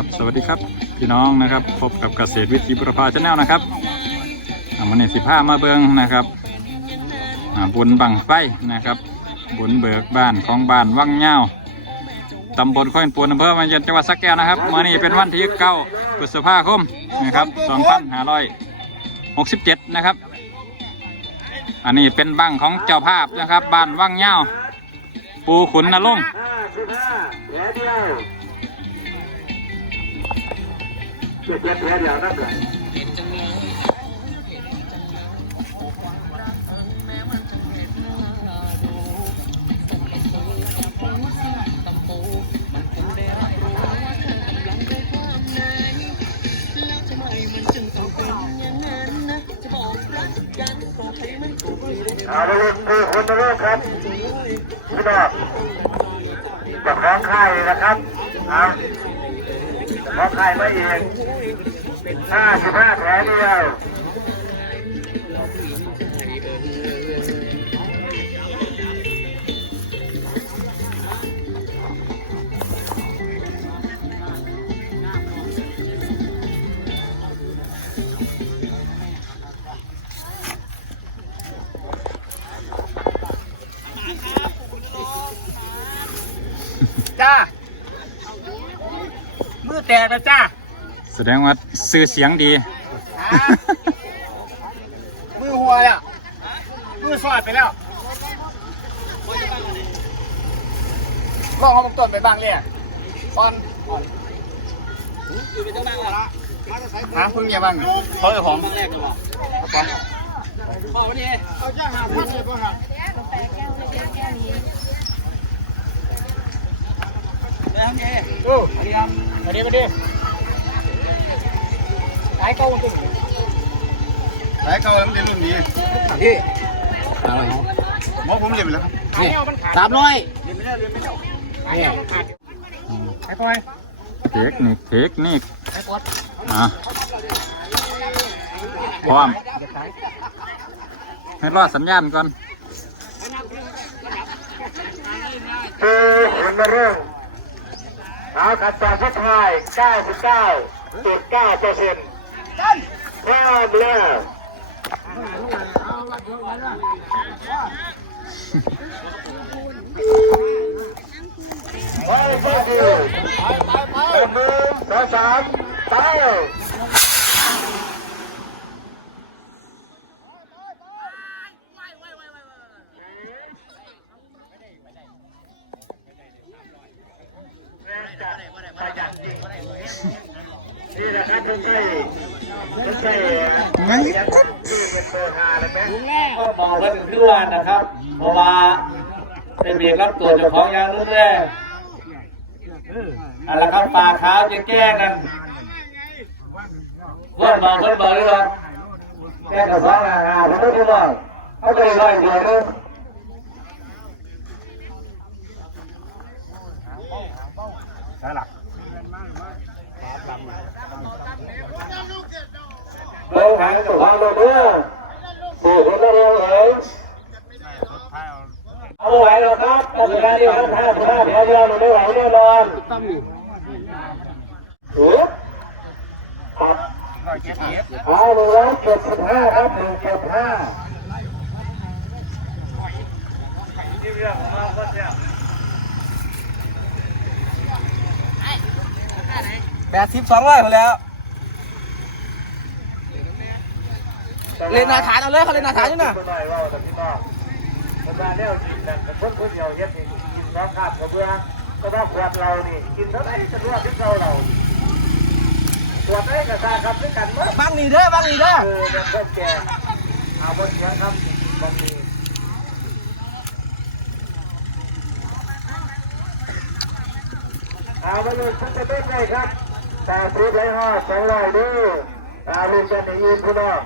ครับ สวัสดีครับพี่น้องนะครับ พบกับเกษตรวิถีประภาชาแนลนะครับอ่ามันนี่สิผ้ามาเบิงนะครับอ่าบุญบังไฟนะครับบุญเบิกบ้านของบ้านวังเงาตำบลข้อยปวนอำเภอมันยันจังหวัดสักแก้วนะครับมื่อนี้เป็นวันที่เก้าพฤษภาคมนะครับสองพันห้าร้อยหกสิบเจ็ดนะครับ อันนี้เป็นบังของเจ้าภาพนะครับ บ้านวังเงาปูขุนนรงค์ เจ็ดเจ็ดแลเดียวนั่นแหละเอาละลูกคือคนละลูกครับพี่น้องจะของค่ายนะครับเอา ของค่ายมาเองห้าสิบห้าแผลเดียวจ้า แตกแล้วจ้าแสดงว่าสื่อเสียงดี มือหัวแล้วมือสอดไปแล้วลองเอามาต้นไปบ้างเลยตอนหาพึ่งเนี่ยบ้างเขาเจ้าของแรกเลยบอกพ่อวันนี้เอาจ้าหาพันเลยพ่อครับ เดี๋ยวทำไงโอ้อันนี้อันนี้มาดิขายเก้าตัวสายเก่าแล้วมันเรียนรุ่นนี้พี่หมอผมเรียนไปแล้วครับสามร้อยเรียนไม่ได้เรียนไม่ได้ไอ้ปอยเทคนิคเทคนิคไอ้ปอยอะพร้อมให้รอดสัญญาณก่อนคือคนละเรื่อง เอาขัดต่อสุดท้ายเก้าสิบเก้าจุดเก้าเปอร์เซ็นต์พร้อมแล้วไปไปไปไปหนึ่งสองสามไป แหละครับทุกท่านทุกท่านไม่กุ๊บเป็นเบอร์ห้าเลยไหมก็บอกไว้ถึงที่ว่านะครับ เพราะว่าได้เบียรับตัวเจ้าของยางรุ่นแรกอันละครับปลาขาวจะแก้กันว่าบอกเพิ่นบอกเลยว่าแก้กับสองหาหาผมไม่รู้ว่าเขาได้ร้อยเดียวนึง เบิ่งหางตัวของเราเด้อสี่คนละเราเอ๋ยเอาไหวหรอกครับตัดสินใจเดียวครับห้าสิบห้าแถวเดียวหนูไม่ไหวแน่นอนโอ้ครับเอาหนึ่งร้อยเจ็ดสิบห้าครับหนึ่งเจ็ดห้า แปดสิบสองร้อยหมดแล้วเล่นนาฐานเอาเลยเขาเล่นนาฐานอยู่น่ะคนหน่อยว่าแต่พี่น้องคนมาแล้วกินกันแต่คนคนเดียวเฮ็ดนี่กินน้องข้ามกับเบื่อก็ต้องขวดเรานี่กินเท่าไหร่จะรอดที่เราเราขวดได้กับตาครับด้วยกันเมื่อบังนี่เด้อบังนี่เด้อเออเนี่ยเพิ่มแก่เอาบนเสียงครับบางทีเอาไปเลยคุณจะเป็นไงครับ แต่ซื้อไปห้าสองร้อยดูอาลูกจะหนียืนคุณน้อง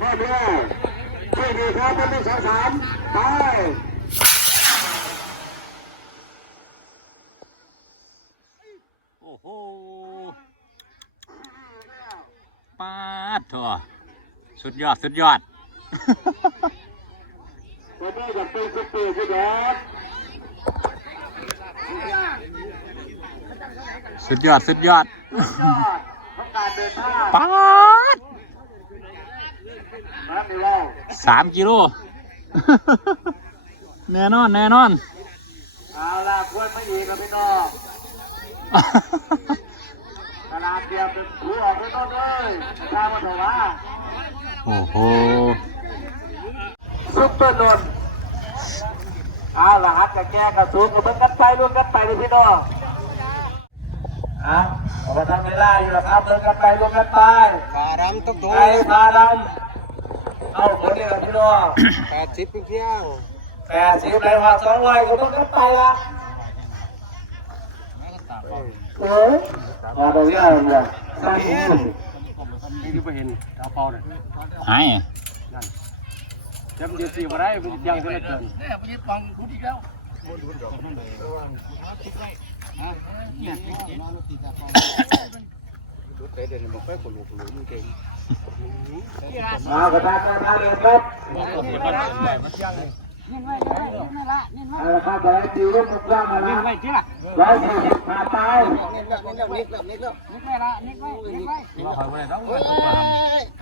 มาเด้อช่ดีครับท่านที่สองสามไปโอ้โหปาดถั่วสุดยอด สุดยอด วันนี้อยากเป็นสปีดพี่แดดสุดยอด สุดยอดของการเดินทางป๊าดนะพี่ว่าสามกิโล แน่นอน แน่นอน เอาล่ะควรไม่ดีกับพี่น้องตลาดเดียวเป็นผู้ออกไปต้นเลยตามมาเถอะว่าโอ้โห ซุปเปอร์นนท์เอาล่ะฮักกับแกกับสูงกับเบิ้งกันไปรวมกันไปเลยพี่น้องอะเอามาทำเวลาอยู่แล้วครับเดินกันไปรวมกันไปขาดำต้องโดไอ้พาดำเอาคนนี้กับพี่น้องแปดสิบเพียงแปดสิบในว่าสองร้อยก็ต้องกันไปละเอ้ยมาตรงนี้อะไรเนี่ยสร้างที่นี่ที่ไปเห็นเอาเป่าเนี่ยหาย จำเดียวสี่มาได้เป็นยังจะเกินมากระทะกระทะเลยครับเอาละครับเดี๋ยวจิ๋วรูปมุกร่ามาแล้ว ร้อยสี่สิบขาตายข้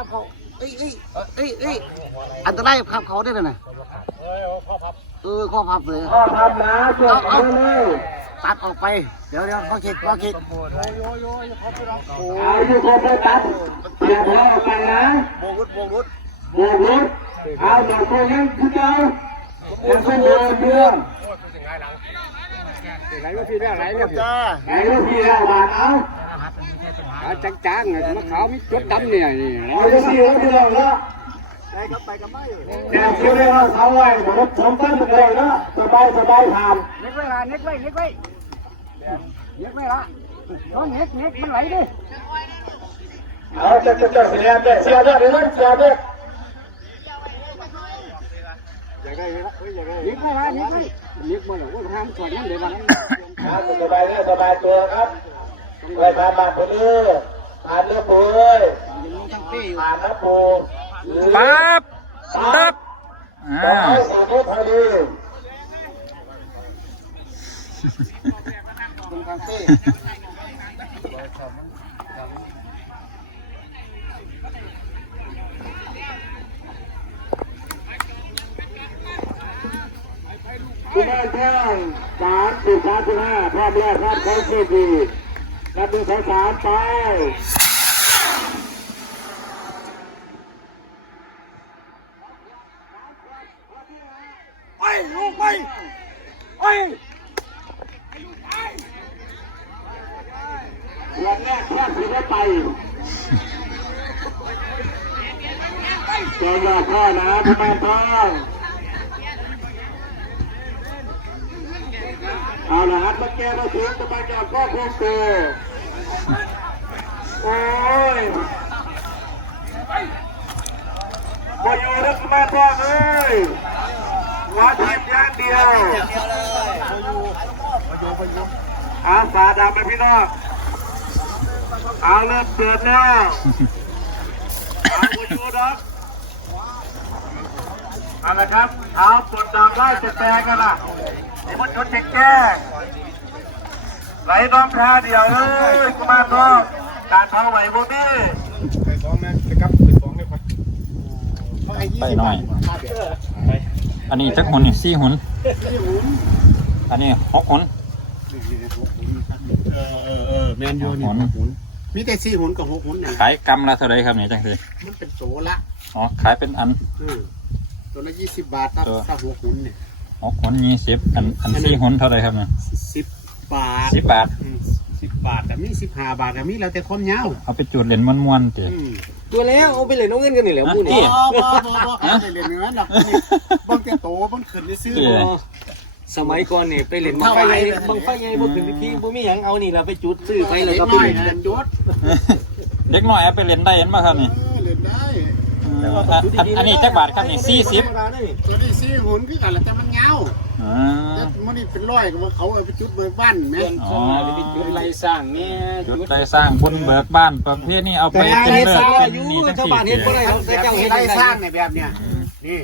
ามเขาเอ้ยเอ้ยเอ้ยเอ้ยอันตรายข้ามเขาได้เลยนะเออข้อพับเลยพ่อทำนะช่วยเขาเลยตัดออกไป เดี๋ยวเดี๋ยวข้อคิดข้อคิดเอาอยู่ครบเลยตัดเสียบหัวออกไปนะโบกุดโบกุดโบกรถเอาหนักคนยังคือเจ้ายังคงเดินเรื่อง ไหลมาพี่ได้ไหลเลยจ้าไอ้ลูกพี่แล้วหวานเอาจังจังๆมะขาวมีจุดดำเนี่ยนี่เอาลูกพี่แล้วพี่แล้วเนาะไปกับไปกับไม่แกคิดได้ว่าเขาไว้ผมผมตั้งใจเนาะสบายสบายทำเน็กไว้ละน็กไว้น็กไว้น็กไว้ละน้องน็กน็กมันไหลดิเอาจะจะจะเสียเด็กเสียเด็กหรื อไม่เสียเด็กเน็กไว้ละน็กไว้น็กมาแล้วว่าทำก่อนนั่นเดี๋ยวมันสบายเรื่องสบายตัวครับไปมาบานไปเรื่อยผ่านเรื่องปูเลยทั้งปีอยู่ผ่านนะปูปั๊บตับต่อ่าอไปสามพุทธดีตรงกลางปี คุณแม่เท่งสามสี่สามสิบห้าพร้อมแรกภาพของเจดีนับหนึ่งสองสามไป วันแรกแค่ถือได้ไปเจอหน้าพ่อนะพ่อแม่พ่อ เอาละฮัทมาแก้มาถึงจะมาจากพ่อพงเตโอ้ยมาอยู่นักมาพ่อเอ้ยวัดทิพย์อย่างเดียวอาสาดำไปพี่น้องเอาเริ่มเดือดแล้วเอาไปดูดับ เอาละครับ เอาปวดดำไล่จะแตกกันล่ะไอ้มันชนเช็คแก้ไหลน้องแพ้เดียวเลยกุมารทองการเท้าไหวพวกนี้ไปหน่อย อันนี้จักหุนนี่สี่หุนอันนี้หกหุนเออเออเออแมนยูนี่มีแต่สี่หุ่นกับหกหุ่นเนี่ยขายกำละเท่าไรครับเนี่ยจังสิมันเป็นโสละอ๋อขายเป็นอัน ตัวละยี่สิบบาทถ้าถ้าหกหุ่นเนี่ยหกหุนยี่สิบอันอันสี่หุนเท่าไรครับเนี่ยสิบบาทสิบบาทสิบบาทแต่มีสิบห้าบาทแต่มีแล้วแต่ความยาวเอาไปจุดเหรียญม้วนๆเตี๋ยตัวแล้วเอาไปเลยน้องเงินกันนี่แหละพูดเตี้นี่ยบ่บ่บ่บ่เล่นอย่างนั้นหรอกบางแกโตบางขึ้นได้ซื้อเตี้ยสมัยก่อนนี่ไปเล่นบังไฟใหญ่บังไฟใหญ่บ่ขึ้นพิธีบ่มีหยังเอานี่ล่ะไปจุดซื้อไปแล้วก็ไปไม่เล่นจุดเด็กน้อยเอาไปเล่นได้เห็นไหมครับนี่เล่นได้อ่า อันอันนี้จักบาทครับนี่สี่สิบตัวนี้สี่หุ่นคือกันแต่มันยาวอ่า แต่มันนี่เป็นร้อยก็เขาเอาไปจุดเบิกบ้านแม่อ๋อ จุดไรสร้างเนี่ยจุดได้สร้างบนเบิกบ้านประเภทนี้เอาไปเป็นเลิกเป็นนี่จังชาวสี่บ้านเฮ็ดบ่ได้แบบแต่เจ้าเฮ็ดได้ได้สร้างในแบบเนี้ยนี่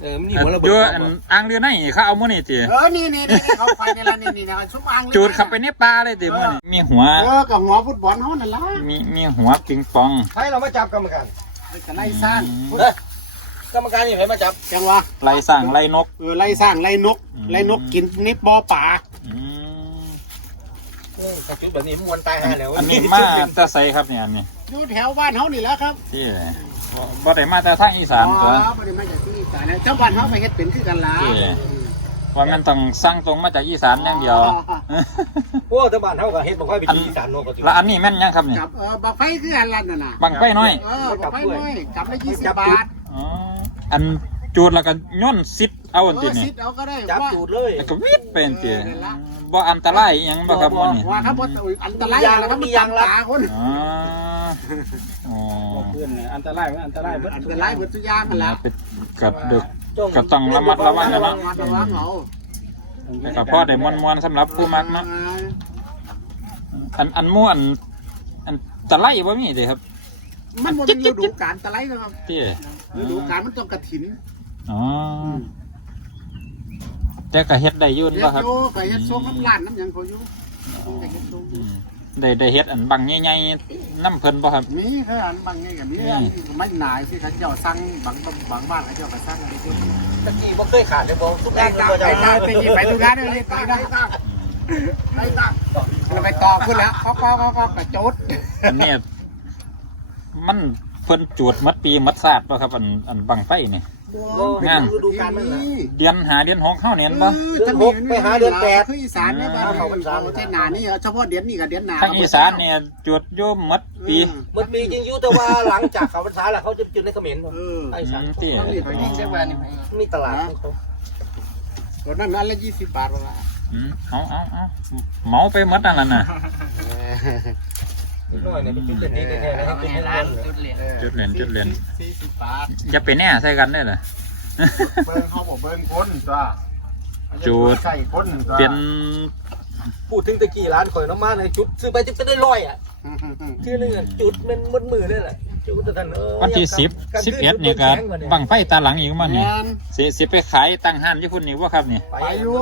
เเออมันอนี่หัวระเบิยู่ดอันอ่างเรือในเขาเอามื้อนี่ติเออนี่นี่นี่เขาไฟนี่ละนี่นี่นะชุบอังจูดเข้าไปในป่าเลยติมื้อนี้มีหัว เออกับหัวฟุตบอลเฮานั่นล่ะมีมีหัวปิงปอง ให้เรามาจับกรรมการ จะไล่สร้างเอ้ยกรรมการนี่ให้มาจับจังวะไล่สร้างไล่นก เออไล่สร้างไล่นกอืม ไล่นกกินนิบบ่อป่าอืมเออถ้าจุดแบบนี้มันวนตายห่าแล้วอันนี้มาแตะไสครับเนี่ยอันนี้อยู่แถวบ้านเฮานี่แหละครับที่บ่บ่ได้มาแต่ทางอีสานตัวอ๋อบ่ได้มาจากที่อีสานนะเจ้าบ้านเฮาไปเฮ็ดเป็นคือกันล่ะที่ ว่ามันต้องสั่งตรงมาจากอีสานอย่างเดียว พวกชาวบ้านเฮาก็เฮ็ดบ่ค่อยไปที่อีสานเนาะก็สิแล้วอันนี้แม่นยังครับเนี่ยกับเออบักไฟคืออันละนั่นน่ะบังไฟน้อยเออบักไฟน้อยกลับละ20บาทอ๋ออันจูดแล้วก็ย่นซิดเอาอันเอติอนี่ซิดเอาก็ได้จับว่า จูดเลยแล้วก็วิดเป็นติบ่อันตรายอิหยังบ่ครับบ่นี่ว่าครับบ่อันตรายอะไรครับมันตามตาคน อ๋อ อ๋ออันตรายอันตรายอันตรายเบิดทุกอย่างนั่นแหละเป็นกับดึกก็ต้องระมัดระวังนะเนาะ ระวังระวังเอาแล้วก็พอได้มวนๆสำหรับผู้มักเนาะอันอันม่วนอันตะไลบ่มีเด้ครับมันบ่เป็นฤดูกาลตะไลนะครับที่ฤดูกาลมันต้องกระถินอ๋อแต่ก็เฮ็ดได้อยุ่นเฮ็บ่ดครับอยู่ไปเฮ็ดโซ่น้ำร้านน้ำหยังเขาอยู่แต่เฮ็ดโซ่ออืยู่ม ได้ได้เฮ็ดอันบังใหญ่ๆน้ำเพิ่นบ่ครับ มีคืออันบางนี่ก็มีอันไม่หนายที่เขาเจ้าสั่งบางบางบ้านเขาเจ้าก็สั่งอะไรอยู่ตะกี้บ่เคยขาดเลยบ่ทุกอได้ย่างตาก็ไปจะตาไปกี่ไปทุกงานเลยไปได้ตาไปตาเราไปต่อขึ้นแล้วเขาก็ก็ก็กระโจดอันนี้มันเพิ่นจูดมัดปีมัดศาสตร์บ่ครับอันอันบังไฟนี่ งานฤดูกาลมันน่ะเดือนหาเดือนหกเข้าเนี่ยเห็นบ่คืออีสานเนี่ยบ้านเขาเขาใช้หนานี่เฉพาะเดือนนี้กับเดือนหนาทางอีสานเนี่ยจูดอยู่มัดปีมันมีจริงอยู่แต่ว่าหลังจากเขาพรรษาแล้วเขาจะจุดในเขมรเออไอ้สันที่มีตลาดของเขาตอนนั้นอันละยี่สิบบาทละอืมเอาเอาเอาเหมาไปหมดนั่นล่ะน่ะ นิดหน่อยเนี่ยเป็นจุดเด่นนี้แน่ๆนะครับเป็นให้ร้านจุดเด่นจุดเล่นจุดเล่นสี่สิบบาทอย่าไปแน่ใส่กันได้อล่ะเบิ้งเขาบอกเบิ้งคนจ้าจูดใส่คนจ้าเป็นพูดถึงตะกี้ร้านข่อยน้ำมันในจุดซื้อไปจะเป็นได้ร้อยอะคือนึงจุดมันมดมือเลยแหละจุดแต่ท่านเออวันที่สิบสิบเอ็ดเนี่ยก็บังไฟตาหลังอีกมันแมนี่นสิสิไปขายตั้งห้านที่พุ่นนี่ว่าครับนี่ไปอยู่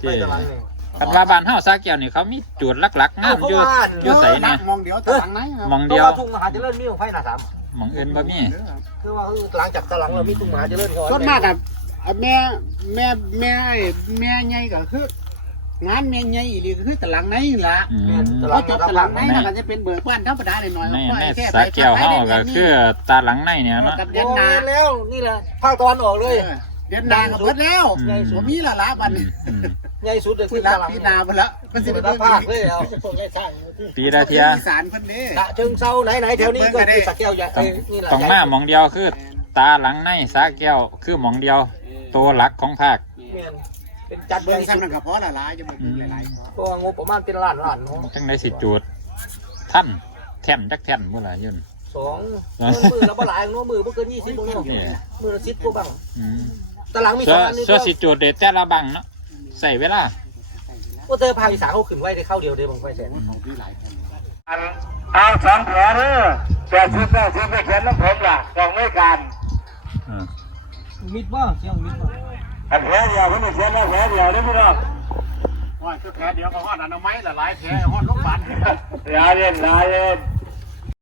ไปตลาดนี่ คันว่าบ้านเฮาสาแก้วนี่เขามีจุดหลักๆงามอยู่อยู่ใส่เนี่ยมองเดียวแต่หลังไหนหมองเพเดีราะยวว่าทุ่งมหาเจริญมีของไฟหนาสามหมองอื่นบ่มีคือว่าหลังจากตะหลังเรามีทุ่งมหาเจริญก่อนส่วนมากอะแม่แม่แม่แม่ใหญ่ก็คืองานแม่ใหญ่อีหลีก็คือตะหลังไหนล่ะอืมเขาจบตะหลังไหนแล้วก็จะเป็นเบิกบ้านธรรมดาหน่อยในๆในสาแก้วเฮาก็คือตาหลังในเนี่ยเนาะกับเดืเดืออนนนานาแล้วนี่แหละภาคตะวันออกเลย เดือนนาก็เบิดแล้วอืมสมีละละบัดอืนี้มอืมใหญ่สุดเลยพูคืดอละตะหลังปีนาไปแล้วก็สิคือได้ตะเบิ่งภาคเลยเอาปีละเทียอีสานเพิ่นเด้ ตะเชิงเซาไหนไหนแถวนี้ก็คือสักแก้วใหญ่นี่แหละต้องหน้าหมองเดียวคือ ตาหลังในสาแก้วคือหมองเดียว ตัวหลักของภาคเป็นจัดเบิ่เบิ่งงซ้ำซ้ำนั่นก็พอละละจะเบิ่งหลายเพราะว่างบประมาณเป็นล้านล้านเนาะจังไดสิจูดท่านแท่นจักแท่นบ่ล่ะยุ่นสองมือแล้วบ่หลายเนาะมือบ่เกินยี่สิบเนาะนี่มือละสิบกว่าบ้างอืม ตะหลังมีสเสื้อองอันนี้เสื้อสิจูดเด็ดแต่ละบังเนาะใส่เวลา ว่าเธอภาคอีสานเขาขึ้นไว้ได้เข้าเดียวเดียวบางไฟแสนอันเอาสองแผลเด้อแปดสิบเก้าสิบไปเขียนน้ำผมล่ะกองไม่การอืมมิดบ่เสียงมิดบ่อันแผลเดียวผมไม่เขียนแล้วแผลเดียวนี่พี่น้องๆว่าคือแผลเดียวก็ฮอดอนามัยละหลายแผลฮอดโรงพยาบาล ลาเล่นลาเล่น